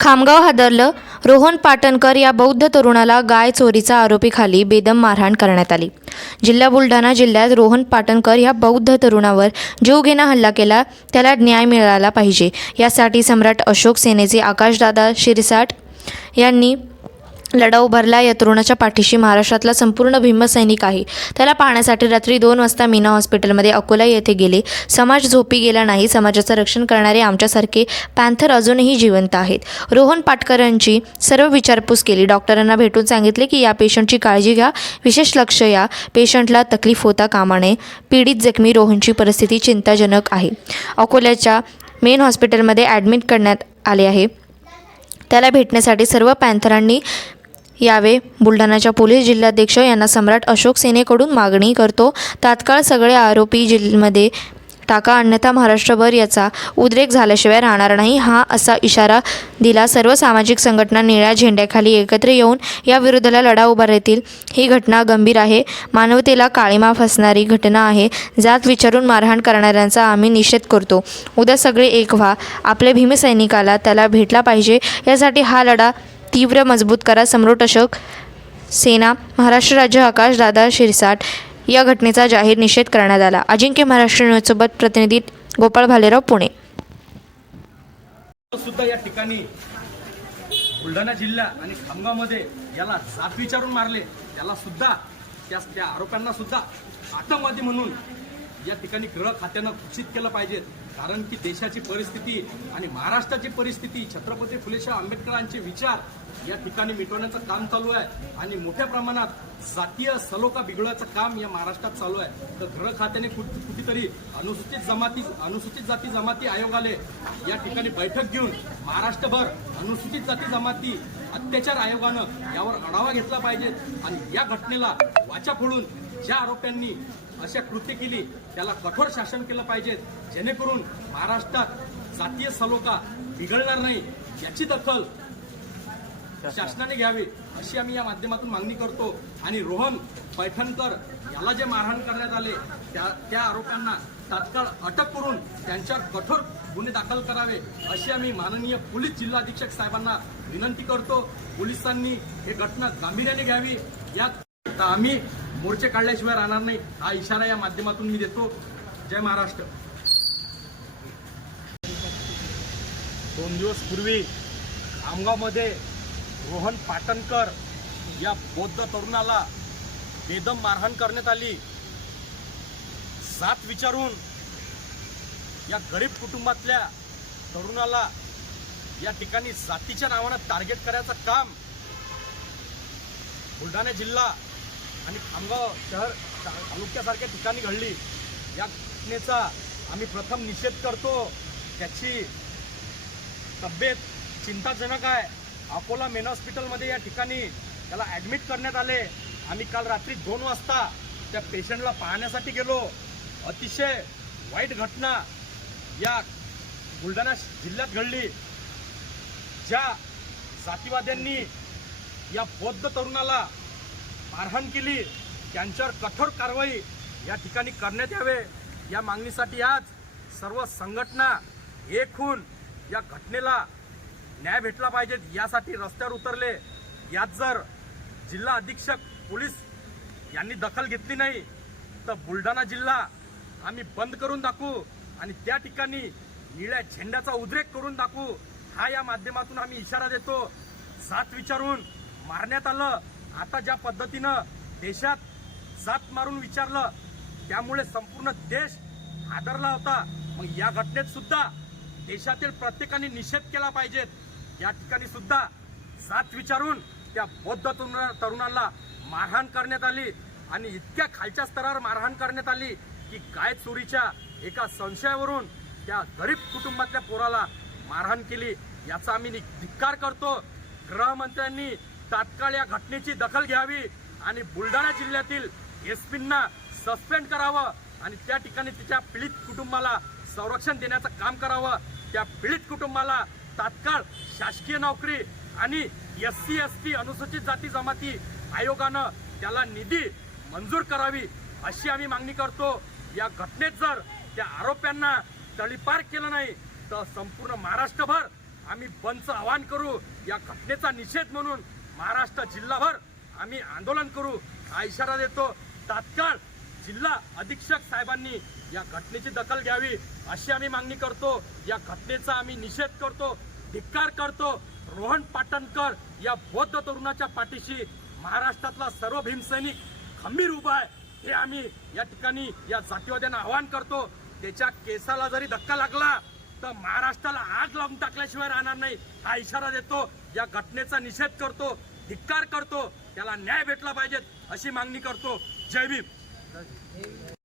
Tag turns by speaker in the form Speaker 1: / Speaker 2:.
Speaker 1: खामगाव हादरलं. रोहन पाटणकर या बौद्ध तरुणाला गाय चोरीचा आरोपीखाली बेदम मारहाण करण्यात आली. जिल्हा बुलढाणा जिल्ह्यात रोहन पाटणकर या बौद्ध तरुणावर जीवघेणा हल्ला केला त्याला न्याय मिळाला पाहिजे. यासाठी सम्राट अशोक सेनेचे आकाशदादा शिरसाट यांनी लढा उभारला या तरुणाच्या पाठीशी. महाराष्ट्रातला संपूर्ण भीमसैनिक आहे. त्याला पाहण्यासाठी रात्री दोन वाजता मीना हॉस्पिटलमध्ये अकोला येथे गेले. समाज झोपी गेला नाही. समाजाचं रक्षण करणारे आमच्यासारखे पॅन्थर अजूनही जिवंत आहेत. रोहन पाटकरांची सर्व विचारपूस केली. डॉक्टरांना भेटून सांगितले की या पेशंटची काळजी घ्या. विशेष लक्ष या. पेशंटला तकलीफ होता कामा नये पीडित जखमी रोहनची परिस्थिती चिंताजनक आहे. अकोल्याच्या मेन हॉस्पिटलमध्ये ॲडमिट करण्यात आले आहे. त्याला भेटण्यासाठी सर्व पॅन्थरांनी यावे बुलढाणाच्या पोलीस जिल्हाध्यक्ष यांना सम्राट अशोक सेनेकडून मागणी करतो. तात्काळ सगळे आरोपी जिल्ह्यामध्ये टाका अन्यथा महाराष्ट्रभर याचा उद्रेक झाल्याशिवाय राहणार नाही. हा असा इशारा दिला सर्व सामाजिक संघटना निळ्या झेंड्याखाली एकत्र येऊन या विरोधाला लढा उभारतील ही घटना गंभीर आहे. मानवतेला काळीमा फसणारी घटना आहे. जात विचारून मारहाण करणाऱ्यांचा आम्ही निषेध करतो. उद्या सगळे एक व्हा. आपल्या भीमसैनिकाला त्याला भेटला पाहिजे. यासाठी हा लढा तीव्र मजबूत करा सम्राट अशोक सेना महाराष्ट्र राज्य आकाश दादा शिरसाट या घटनेचा जाहीर निषेध करण्यात आला. अजिंक्य महाराष्ट्र न्यूजसोबत प्रतिनिधी गोपाळ भालेराव पुणे.
Speaker 2: सुद्धा या ठिकाणी बुलढाणा जिल्हा आणि खामगावमध्ये याला जात विचारून मारले. त्याला सुद्धा त्या त्या आरोपांना सुद्धा आतंकवादी म्हणून या ठिकाणी गृह खात्यानं घोषित केलं पाहिजे. कारण की देशाची परिस्थिती आणि महाराष्ट्राची परिस्थिती छत्रपती फुलेशाह आंबेडकरांचे विचार या ठिकाणी मिटवण्याचं काम चालू आहे. आणि मोठ्या प्रमाणात जातीय सलोखा बिघडवायचं काम या महाराष्ट्रात चालू आहे. तर गृह खात्याने कुठेतरी अनुसूचित जमाती अनुसूचित जाती जमाती आयोगाले या ठिकाणी बैठक घेऊन महाराष्ट्रभर अनुसूचित जाती जमाती अत्याचार आयोगानं यावर आढावा घेतला पाहिजे. आणि या घटनेला वाचा फोडून ज्या आरोप्यांनी अशा कृत्य केली त्याला कठोर शासन केलं पाहिजे. जेणेकरून महाराष्ट्रात जातीय सलोखा बिघडणार नाही याची दखल शासनाने घ्यावी अशी आम्ही या माध्यमातून मागणी करतो. आणि रोहन पैठणकर याला जे मारहाण करण्यात आले त्या त्या आरोपांना तात्काळ अटक करून त्यांच्यावर कठोर गुन्हे दाखल करावे अशी आम्ही माननीय पोलीस जिल्हाधीक्षक साहेबांना विनंती करतो. पोलिसांनी हे घटना गांभीर्याने घ्यावी. यात आम्ही मोर्चे काढल्याशिवाय राहणार नाही. हा इशारा या माध्यमातून मी देतो. जय महाराष्ट्र. दोन दिवस पूर्वी आमगावमध्ये रोहन पाटणकर या बौद्ध तरुणाला बेदम मारहाण करण्यात आली. जात विचारून या गरीब कुटुंबातल्या तरुणाला या ठिकाणी जातीच्या नावानं टार्गेट करायचं काम बुलढाणा जिल्हा आणि खामगाव शहर तालुक्यासारख्या ठिकाणी घडली. या घटनेचा आम्ही प्रथम निषेध करतो. त्याची तब्येत चिंताजनक आहे. अकोला मेन हॉस्पिटलमध्ये या ठिकाणी त्याला ॲडमिट करण्यात आले. आम्ही काल रात्री दोन वाजता त्या पेशंटला पाहण्यासाठी गेलो. अतिशय वाईट घटना या बुलढाणा जिल्ह्यात घडली. ज्या जातीवाद्यांनी या बौद्ध तरुणाला मारहाण केली त्यांच्यावर कठोर कारवाई या ठिकाणी करण्यात यावे. या मागणीसाठी आज सर्व संघटना एक होऊन या घटनेला न्याय भेटला पाहिजे यासाठी रस्त्यावर उतरले. यात जर जिल्हा अधीक्षक पोलीस यांनी दखल घेतली नाही तर बुलढाणा जिल्हा आम्ही बंद करून दाखवू आणि त्या ठिकाणी निळ्या झेंड्याचा उद्रेक करून दाखवू. हा या माध्यमातून आम्ही इशारा देतो. सात विचारून मारण्यात आलं आता ज्या पद्धतीनं देशात जात मारून विचारलं त्यामुळे संपूर्ण देश हादरला होता. मग या घटनेत सुद्धा देशातील प्रत्येकाने निषेध केला पाहिजेत या ठिकाणी सुद्धा जात विचारून त्या बौद्ध तरुणांना तरुणाला मारहाण करण्यात आली आणि इतक्या खालच्या स्तरावर मारहाण करण्यात आली की गाय चोरीच्या एका संशयावरून त्या गरीब कुटुंबातल्या पोराला मारहाण केली. याचा आम्ही नि- धिक्कार करतो. गृहमंत्र्यांनी तात्काळ या घटनेची दखल घ्यावी आणि बुलढाणा जिल्ह्यातील एसपींना सस्पेंड करावं आणि त्या ठिकाणी तिच्या पीडित कुटुंबाला संरक्षण देण्याचं काम करावं. त्या पीडित कुटुंबाला तात्काळ शासकीय नोकरी आणि एस सी एस टी अनुसूचित जाती जमाती आयोगानं त्याला निधी मंजूर करावी अशी आम्ही मागणी करतो. या घटनेत जर त्या आरोप्यांना तळीपार केलं नाही तर संपूर्ण महाराष्ट्रभर आम्ही बंदचं आवाहन करू. या घटनेचा निषेध म्हणून महाराष्ट्र जिल्हाभर आम्ही आंदोलन करू. हा इशारा देतो. तात्काळ जिल्हा अधीक्षक साहेबांनी या घटनेची दखल घ्यावी अशी आम्ही मागणी करतो. या घटनेचा आम्ही निषेध करतो धिक्कार करतो. रोहन पाटणकर या बौद्ध तरुणाच्या पाठीशी महाराष्ट्रातला सर्व भीमसैनिक खंबीर उभा आहे हे आम्ही या ठिकाणी या जातीवाद्यांना आवाहन करतो. त्याच्या केसाला जरी धक्का लागला तर महाराष्ट्राला आग लावून टाकल्याशिवाय राहणार नाही. हा इशारा देतो. या घटनेचा निषेध करतो. धिक्कार करतो त्याला न्याय भेटला पाहिजेत अशी मागणी करतो. जय भीम.